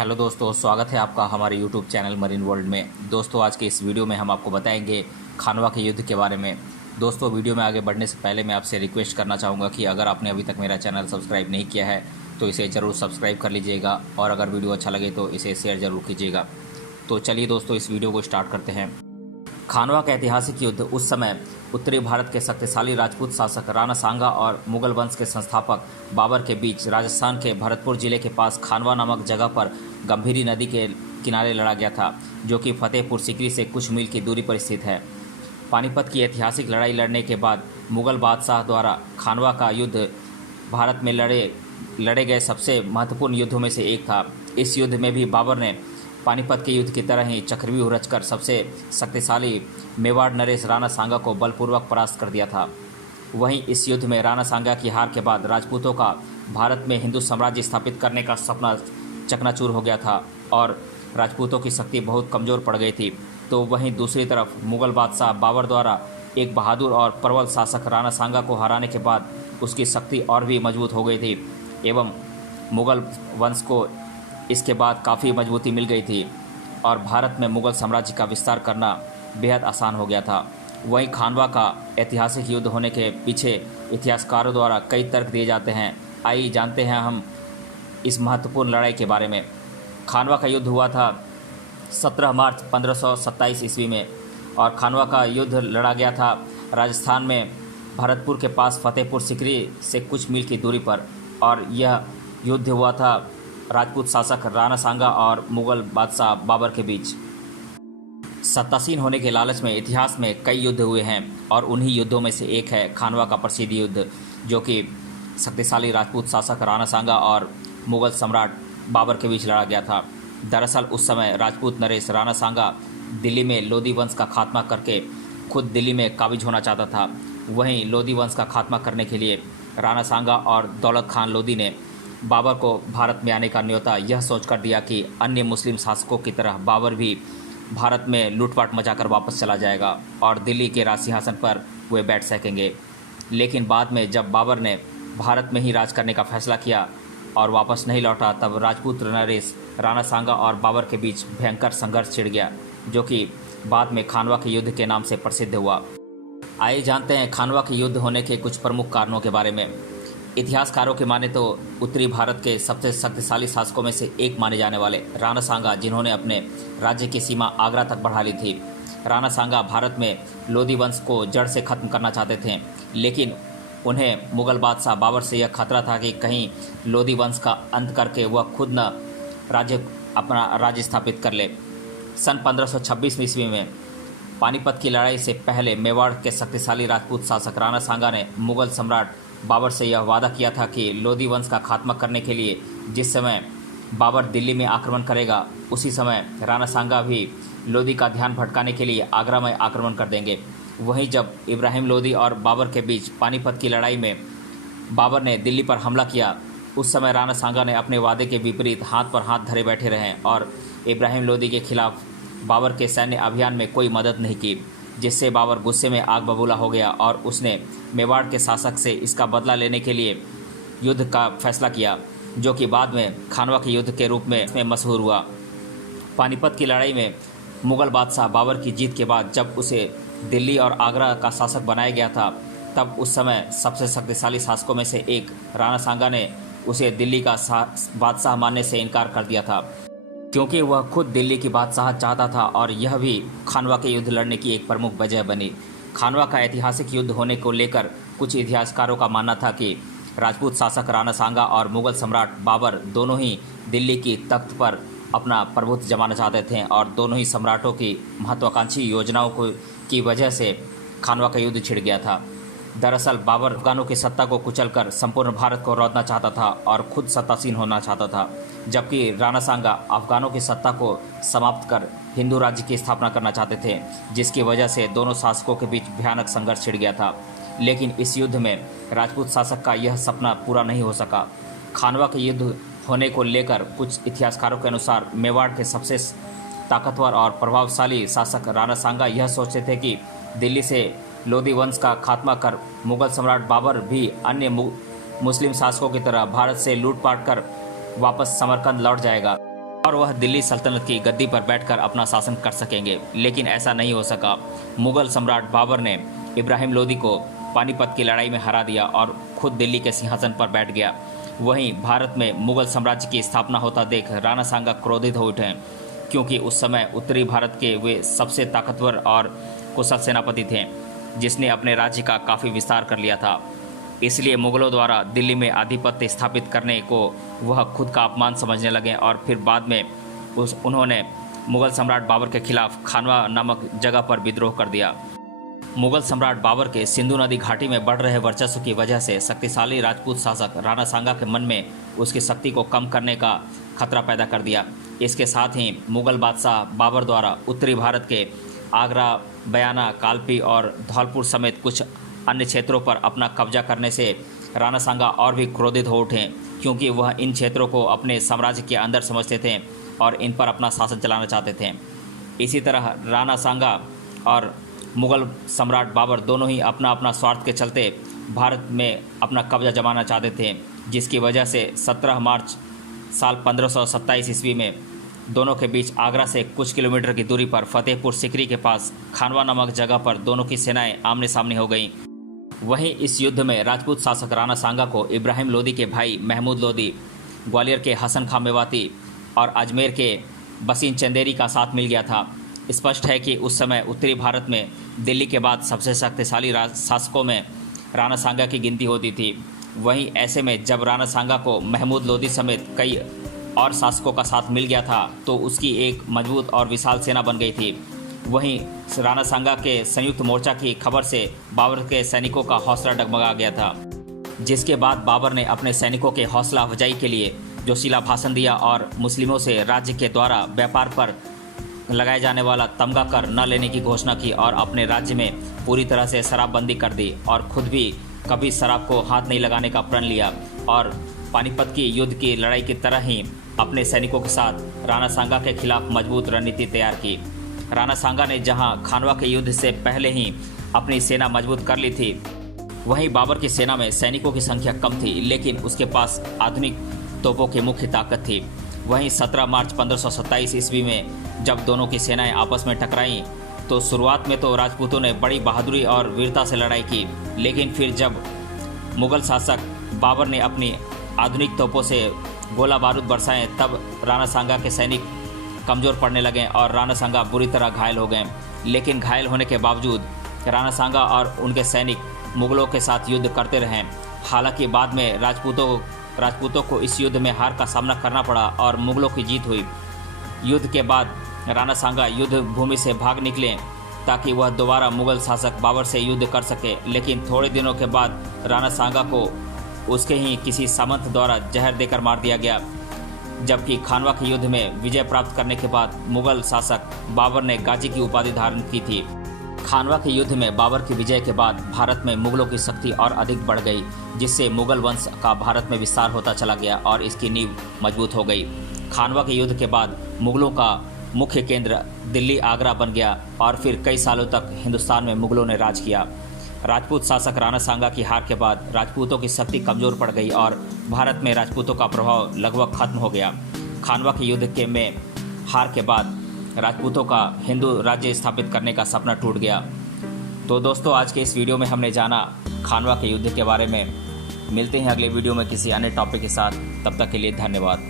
Hello दोस्तों, स्वागत है आपका हमारे यूट्यूब चैनल मरीन वर्ल्ड में। दोस्तों, आज के इस वीडियो में हम आपको बताएंगे खानवा के युद्ध के बारे में। दोस्तों, वीडियो में आगे बढ़ने से पहले मैं आपसे रिक्वेस्ट करना चाहूँगा कि अगर आपने अभी तक मेरा चैनल सब्सक्राइब नहीं किया है तो इसे ज़रूर सब्सक्राइब कर लीजिएगा और अगर वीडियो अच्छा लगे तो इसे शेयर ज़रूर कीजिएगा। तो चलिए दोस्तों, इस वीडियो को स्टार्ट करते हैं। खानवा का ऐतिहासिक युद्ध उस समय उत्तरी भारत के शक्तिशाली राजपूत शासक राणा सांगा और मुगल वंश के संस्थापक बाबर के बीच राजस्थान के भरतपुर जिले के पास खानवा नामक जगह पर गंभीरी नदी के किनारे लड़ा गया था, जो कि फतेहपुर सीकरी से कुछ मील की दूरी पर स्थित है। पानीपत की ऐतिहासिक लड़ाई लड़ने के बाद मुगल बादशाह द्वारा खानवा का युद्ध भारत में लड़े गए सबसे महत्वपूर्ण युद्धों में से एक था। इस युद्ध में भी बाबर ने पानीपत के युद्ध की तरह ही चक्रव्यूह रचकर सबसे शक्तिशाली मेवाड़ नरेश राणा सांगा को बलपूर्वक परास्त कर दिया था। वहीं इस युद्ध में राणा सांगा की हार के बाद राजपूतों का भारत में हिंदू साम्राज्य स्थापित करने का सपना चकनाचूर हो गया था और राजपूतों की शक्ति बहुत कमज़ोर पड़ गई थी। तो वहीं दूसरी तरफ मुगल बादशाह बाबर द्वारा एक बहादुर और प्रबल शासक राणा सांगा को हराने के बाद उसकी शक्ति और भी मजबूत हो गई थी एवं मुगल वंश को इसके बाद काफ़ी मजबूती मिल गई थी और भारत में मुगल साम्राज्य का विस्तार करना बेहद आसान हो गया था। वहीं खानवा का ऐतिहासिक युद्ध होने के पीछे इतिहासकारों द्वारा कई तर्क दिए जाते हैं। आइए जानते हैं हम इस महत्वपूर्ण लड़ाई के बारे में। खानवा का युद्ध हुआ था 17 मार्च 1527 ईस्वी में और खानवा का युद्ध लड़ा गया था राजस्थान में भरतपुर के पास फतेहपुर सीकरी से कुछ मील की दूरी पर। और यह युद्ध हुआ था राजपूत शासक राणा सांगा और मुगल बादशाह बाबर के बीच। सत्तासीन होने के लालच में इतिहास में कई युद्ध हुए हैं और उन्हीं युद्धों में से एक है खानवा का प्रसिद्ध युद्ध, जो कि शक्तिशाली राजपूत शासक राणा सांगा और मुगल सम्राट बाबर के बीच लड़ा गया था। दरअसल उस समय राजपूत नरेश राणा सांगा दिल्ली में लोधी वंश का खात्मा करके खुद दिल्ली में काबिज होना चाहता था। वहीं लोधी वंश का खात्मा करने के लिए राणा सांगा और दौलत खान लोधी ने बाबर को भारत में आने का न्योता यह सोचकर दिया कि अन्य मुस्लिम शासकों की तरह बाबर भी भारत में लूटपाट मचाकर वापस चला जाएगा और दिल्ली के राज सिंहासन पर वे बैठ सकेंगे। लेकिन बाद में जब बाबर ने भारत में ही राज करने का फैसला किया और वापस नहीं लौटा, तब राजपूत नरेश राणा सांगा और बाबर के बीच भयंकर संघर्ष छिड़ गया, जो कि बाद में खानवा के युद्ध के नाम से प्रसिद्ध हुआ। आइए जानते हैं खानवा के युद्ध होने के कुछ प्रमुख कारणों के बारे में। इतिहासकारों के माने तो उत्तरी भारत के सबसे शक्तिशाली शासकों में से एक माने जाने वाले राणा सांगा, जिन्होंने अपने राज्य की सीमा आगरा तक बढ़ा ली थी। राणा सांगा भारत में लोधी वंश को जड़ से खत्म करना चाहते थे, लेकिन उन्हें मुगल बादशाह बाबर से यह खतरा था कि कहीं लोधी वंश का अंत करके वह खुद न अपना राज्य स्थापित कर ले। सन 1526 ईस्वी में पानीपत की लड़ाई से पहले मेवाड़ के शक्तिशाली राजपूत शासक राणा सांगा ने मुगल सम्राट बाबर से यह वादा किया था कि लोधी वंश का खात्मा करने के लिए जिस समय बाबर दिल्ली में आक्रमण करेगा, उसी समय राणा सांगा भी लोधी का ध्यान भटकाने के लिए आगरा में आक्रमण कर देंगे। वहीं जब इब्राहिम लोधी और बाबर के बीच पानीपत की लड़ाई में बाबर ने दिल्ली पर हमला किया, उस समय राणा सांगा ने अपने वादे के विपरीत हाथ पर हाथ धरे बैठे रहे और इब्राहिम लोधी के खिलाफ बाबर के सैन्य अभियान में कोई मदद नहीं की, जिससे बाबर गुस्से में आग बबूला हो गया और उसने मेवाड़ के शासक से इसका बदला लेने के लिए युद्ध का फैसला किया, जो कि बाद में खानवा के युद्ध के रूप में मशहूर हुआ। पानीपत की लड़ाई में मुगल बादशाह बाबर की जीत के बाद जब उसे दिल्ली और आगरा का शासक बनाया गया था, तब उस समय सबसे शक्तिशाली शासकों में से एक राणा सांगा ने उसे दिल्ली का बादशाह मानने से इनकार कर दिया था, क्योंकि वह खुद दिल्ली की बादशाह चाहता था और यह भी खानवा के युद्ध लड़ने की एक प्रमुख वजह बनी। खानवा का ऐतिहासिक युद्ध होने को लेकर कुछ इतिहासकारों का मानना था कि राजपूत शासक राणा सांगा और मुगल सम्राट बाबर दोनों ही दिल्ली की तख्त पर अपना प्रभुत्व जमाना चाहते थे और दोनों ही सम्राटों की महत्वाकांक्षी योजनाओं की वजह से खानवा का युद्ध छिड़ गया था। दरअसल बाबर अफगानों की सत्ता को कुचलकर संपूर्ण भारत को रौंदना चाहता था और खुद सत्तासीन होना चाहता था, जबकि राणा सांगा अफगानों की सत्ता को समाप्त कर हिंदू राज्य की स्थापना करना चाहते थे, जिसकी वजह से दोनों शासकों के बीच भयानक संघर्ष छिड़ गया था। लेकिन इस युद्ध में राजपूत शासक का यह सपना पूरा नहीं हो सका। खानवा के युद्ध होने को लेकर कुछ इतिहासकारों के अनुसार मेवाड़ के सबसे ताकतवर और प्रभावशाली शासक राणा सांगा यह सोचते थे कि दिल्ली से लोधी वंश का खात्मा कर मुगल सम्राट बाबर भी अन्य मुस्लिम शासकों की तरह भारत से लूटपाट कर वापस समरकंद लौट जाएगा। और वह दिल्ली सल्तनत की गद्दी पर बैठकर अपना शासन कर सकेंगे। लेकिन ऐसा नहीं हो सका। मुगल सम्राट बाबर ने इब्राहिम लोदी को पानीपत की लड़ाई में हरा दिया और खुद दिल्ली के सिंहासन पर बैठ गया। वहीं भारत में मुगल साम्राज्य की स्थापना होता देख राणा सांगा क्रोधित हो उठे, क्योंकि उस समय उत्तरी भारत के वे सबसे ताकतवर और कुशल सेनापति थे जिसने अपने राज्य का काफ़ी विस्तार कर लिया था। इसलिए मुगलों द्वारा दिल्ली में आधिपत्य स्थापित करने को वह खुद का अपमान समझने लगे और फिर बाद में उन्होंने मुगल सम्राट बाबर के खिलाफ खानवा नामक जगह पर विद्रोह कर दिया। मुगल सम्राट बाबर के सिंधु नदी घाटी में बढ़ रहे वर्चस्व की वजह से शक्तिशाली राजपूत शासक राणा सांगा के मन में उसकी शक्ति को कम करने का खतरा पैदा कर दिया। इसके साथ ही मुगल बादशाह बाबर द्वारा उत्तरी भारत के आगरा, बयाना, कालपी और धौलपुर समेत कुछ अन्य क्षेत्रों पर अपना कब्जा करने से राणा सांगा और भी क्रोधित हो उठे, क्योंकि वह इन क्षेत्रों को अपने साम्राज्य के अंदर समझते थे और इन पर अपना शासन चलाना चाहते थे। इसी तरह राणा सांगा और मुगल सम्राट बाबर दोनों ही अपना अपना स्वार्थ के चलते भारत में अपना कब्जा जमाना चाहते थे, जिसकी वजह से 17 मार्च साल 1527 ईस्वी में दोनों के बीच आगरा से कुछ किलोमीटर की दूरी पर फतेहपुर सिकरी के पास खानवा नामक जगह पर दोनों की सेनाएं आमने सामने हो गईं। वहीं इस युद्ध में राजपूत शासक राणा सांगा को इब्राहिम लोदी के भाई महमूद लोदी, ग्वालियर के हसन खां मेवाती और अजमेर के बसीन चंदेरी का साथ मिल गया था। स्पष्ट है कि उस समय उत्तरी भारत में दिल्ली के बाद सबसे शक्तिशाली शासकों में राणा सांगा की गिनती होती थी। वहीं ऐसे में जब राणा सांगा को महमूद लोदी समेत कई और शासकों का साथ मिल गया था तो उसकी एक मजबूत और विशाल सेना बन गई थी। वहीं राणा सांगा के संयुक्त मोर्चा की खबर से बाबर के सैनिकों का हौसला डगमगा गया था, जिसके बाद बाबर ने अपने सैनिकों के हौसला अफजाई के लिए जोशीला भाषण दिया और मुस्लिमों से राज्य के द्वारा व्यापार पर लगाए जाने वाला तमगा कर न लेने की घोषणा की और अपने राज्य में पूरी तरह से शराबबंदी कर दी और खुद भी कभी शराब को हाथ नहीं लगाने का प्रण लिया और पानीपत की युद्ध की लड़ाई की तरह ही अपने सैनिकों के साथ राणा सांगा के खिलाफ मजबूत रणनीति तैयार की। राणा सांगा ने जहां खानवा के युद्ध से पहले ही अपनी सेना मजबूत कर ली थी, वहीं बाबर की सेना में सैनिकों की संख्या कम थी, लेकिन उसके पास आधुनिक तोपों की मुख्य ताकत थी। वहीं 17 मार्च 1527 ईस्वी में जब दोनों की सेनाएं आपस में टकराईं तो शुरुआत में तो राजपूतों ने बड़ी बहादुरी और वीरता से लड़ाई की, लेकिन फिर जब मुगल शासक बाबर ने अपनी आधुनिक तोपों से गोला बारूद बरसाए तब राणा सांगा के सैनिक कमज़ोर पड़ने लगे और राणा सांगा बुरी तरह घायल हो गए। लेकिन घायल होने के बावजूद राणा सांगा और उनके सैनिक मुगलों के साथ युद्ध करते रहे। हालांकि बाद में राजपूतों को इस युद्ध में हार का सामना करना पड़ा और मुगलों की जीत हुई। युद्ध के बाद राणा सांगा युद्ध भूमि से भाग निकले ताकि वह दोबारा मुगल शासक बाबर से युद्ध कर सके, लेकिन थोड़े दिनों के बाद राणा सांगा को उसके ही किसी सामंत द्वारा जहर देकर मार दिया गया। जबकि खानवा के युद्ध में विजय प्राप्त करने के बाद मुगल शासक बाबर ने गाजी की उपाधि धारण की थी। खानवा के युद्ध में बाबर की विजय के बाद भारत में मुगलों की शक्ति और अधिक बढ़ गई, जिससे मुगल वंश का भारत में विस्तार होता चला गया और इसकी नींव मजबूत हो गई। खानवा के युद्ध के बाद मुगलों का मुख्य केंद्र दिल्ली आगरा बन गया और फिर कई सालों तक हिंदुस्तान में मुगलों ने राज किया। राजपूत शासक राणा सांगा की हार के बाद राजपूतों की शक्ति कमज़ोर पड़ गई और भारत में राजपूतों का प्रभाव लगभग खत्म हो गया। खानवा के युद्ध में हार के बाद राजपूतों का हिंदू राज्य स्थापित करने का सपना टूट गया। तो दोस्तों, आज के इस वीडियो में हमने जाना खानवा के युद्ध के बारे में। मिलते हैं अगले वीडियो में किसी अन्य टॉपिक के साथ। तब तक के लिए धन्यवाद।